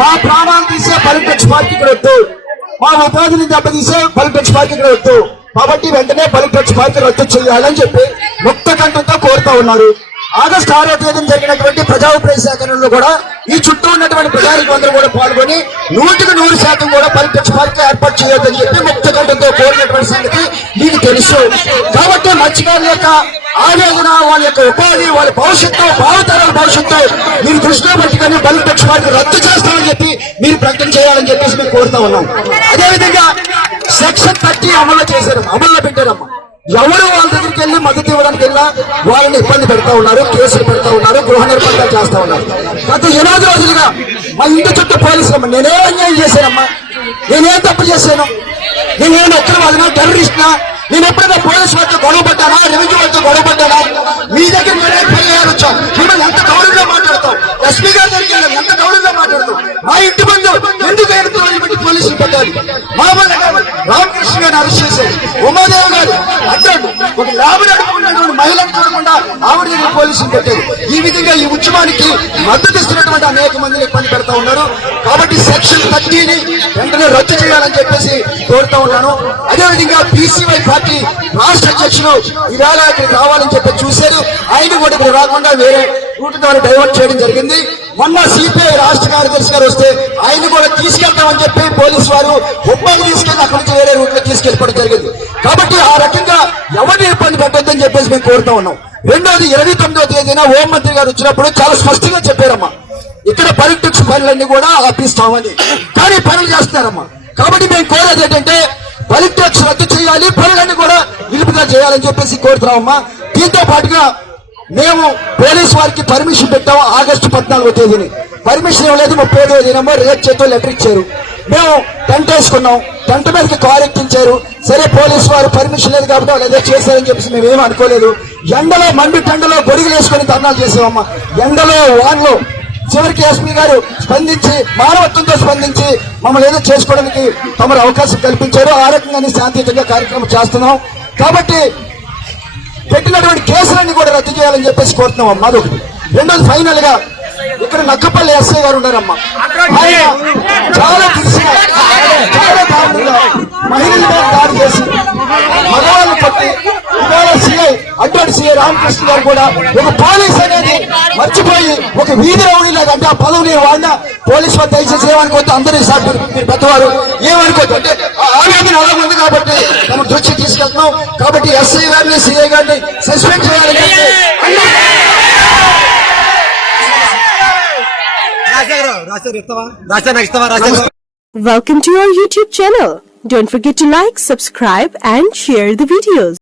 మా ప్రాణాలు తీసే పలిటెక్స్ పార్క్ ఇక్కడ వద్దు, మా ఉపాధిని దెబ్బతీసే పలిటెక్స్ పార్క్ ఇక్కడ వద్దు, కాబట్టి వెంటనే పలిటెక్స్ పార్క్ రద్దు చేయాలని చెప్పి ముక్త కంఠంతో కోరుతా ఉన్నారు. ఆగస్టు 6వ తేదీన జరిగినటువంటి ప్రజాభిప్రాయ సేకరణలో కూడా ఈ చుట్టూ ఉన్నటువంటి ప్రజానికందరూ కూడా పాల్గొని 100% కూడా పలిటెక్స్ పార్క్ ఏర్పాటు చేయొద్దని చెప్పి ముక్త కంఠంతో కోరినటువంటి సంగతి మీకు తెలుసు. కాబట్టి మత్స్యకారుల యొక్క ఆవేదన, వాళ్ళ యొక్క ఉపాధి, వాళ్ళ భవిష్యత్తు, భావితరాల భవిష్యత్తు మీరు దృష్టిలో పెట్టుకుని పలిటెక్స్ పార్క్ రద్దు చేస్తామని చెప్పి మీరు ప్రకటన చేయాలని చెప్పేసి మేము కోరుతా ఉన్నాం. అదేవిధంగా సెక్షన్ 30 అమల్లో పెట్టారమ్మా. ఎవరు వాళ్ళ దగ్గరికి వెళ్ళి మద్దతు ఇవ్వడానికి వెళ్ళినా వాళ్ళని ఇబ్బంది పెడతా ఉన్నారు, కేసులు పెడతా ఉన్నారు, గృహ నిర్బంధాలు చేస్తా ఉన్నారు. గత 8 రోజులుగా మా ఇంటి చుట్టూ పోలీసులమ్మా, నేనేం అన్యాయం చేశానమ్మా, నేనేం తప్పు చేశాను, నేనేం ఉగ్రవాదినా, టెర్రరిస్ట్నా, నేను ఎప్పుడైనా పోలీసు వాళ్ళతో గొడవ పడ్డానా, రెవెన్యూ వాళ్ళతో గొడవ పడ్డానా? మీ దగ్గర నేనే పర్యాలు వచ్చాం, మిమ్మల్ని ఎంత గౌరవంగా మాట్లాడతాం, ఎస్పీ గారి దగ్గరికి వెళ్ళాలి, ఎంత గౌరవంగా మాట్లాడతాం. మా ఇంటి ముందు ఎందుకు 8 రోజులు పెట్టి పోలీసులు పెట్టాలి? మామూలుగా రామకృష్ణ గారిని అరెస్ట్ చేశారు, ఉమాదేవి గారు అడ్డాడు, ఒక లాభం అడుగుకున్నటువంటి మహిళను చూడకుండా ఆవిడ దగ్గర పోలీసులు పెట్టారు. ఈ విధంగా ఈ ఉద్యమానికి మద్దతు ఇస్తున్నటువంటి అనేక మందిని ఇబ్బంది పెడతా ఉన్నారు. కాబట్టి సెక్షన్ 30ని వెంటనే రద్దు చేయాలని చెప్పేసి కోరుతా ఉన్నాను. అదేవిధంగా బీసీవై పార్టీ రాష్ట్ర అధ్యక్షులు ఈవేళ ఇక్కడికి రావాలని చెప్పి చూశారు, ఆయన కూడా ఇక్కడ రాకుండా వేరే రూట్ ద్వారా డైవర్ట్ చేయడం జరిగింది. మొన్న సిపిఐ రాష్ట్ర కార్యదర్శి గారు వస్తే ఆయన కూడా తీసుకెళ్తామని చెప్పి పోలీసు వారు ఉమ్మడి తీసుకెళ్లి అక్కడి నుంచి వేరే రూట్ లో తీసుకెళ్ళిపోవడం జరిగింది. కాబట్టి ఆ రకంగా ఎవరిని ఇబ్బంది పెట్టొద్దని చెప్పేసి మేము కోరుతా ఉన్నాం. రెండోది 29వ తేదీన హోంమంత్రి గారు వచ్చినప్పుడు చాలా స్పష్టంగా చెప్పారమ్మా, ఇక్కడ పలిటెక్స్ పనులన్నీ కూడా ఆపిస్తామని, కానీ పనులు చేస్తున్నారమ్మా. కాబట్టి మేము కోరేది ఏంటంటే పలిటెక్స్ రద్దు చేయాలి, పనులన్నీ కూడా నిలుపుదల చేయాలని చెప్పేసి కోరుతున్నామమ్మా. దీంతో పాటుగా మేము పోలీసు వారికి పర్మిషన్ పెట్టాము ఆగస్టు 14వ తేదీని, పర్మిషన్ ఇవ్వలేదు. 30వ తేదీనేమో రేట్ చేతో లెటర్ ఇచ్చారు. మేము టెంట్ వేసుకున్నాం, టెంట్ మీదకి కారు ఎక్కించారు. సరే పోలీసు వారు పర్మిషన్ లేదు కాబట్టి వాళ్ళు ఏదో చేశారని చెప్పేసి మేమేం అనుకోలేదు. ఎండలో మండు టెండలో గొడుగులు వేసుకొని ధర్నాలు చేసామమ్మా, ఎండలో వాన్లో. చివరికి ఎస్పీ గారు స్పందించి మానవత్వంతో స్పందించి మమ్మల్ని ఏదో చేసుకోవడానికి తమరు అవకాశం కల్పించారు. ఆ రకంగానే శాంతియుతంగా కార్యక్రమం చేస్తున్నాం. కాబట్టి పెట్టినటువంటి కేసులన్నీ కూడా రద్దు చేయాలని చెప్పేసి కోరుతున్నాం అమ్మా. అదొకటి. రెండోది ఫైనల్ గా ఇక్కడ నక్కపల్లి ఎస్ఐ గారు ఉన్నారమ్మా, ఆయన చాలా తెలిసిన చాలా దారుణంగా మహిళల మీద దాడి చేసి మగవాళ్ళని కొట్టి ఇవాళ సిఐ అడ్డాడు సిఐ రామకృష్ణ గారు కూడా ఒక పోలీస్ అనేది మర్చిపోయి ఒక వీధి రౌడీలాగా, అంటే ఆ పదవి నేను వాడినా పోలీసు వారు దయచేసి ఏమనుకోవద్దు, అందరూ సార్ మీరు పెద్దవారు ఏమనుకోవద్దు, అంటే ఆవేదన అలా ఉంది కాబట్టి మనం దృష్టి తీసుకెళ్తున్నాం. కాబట్టి ఎస్ఐ గారిని సిఐ గారిని సస్పెండ్ చేయాలని Welcome to our YouTube channel. Don't forget to like, subscribe and share the videos.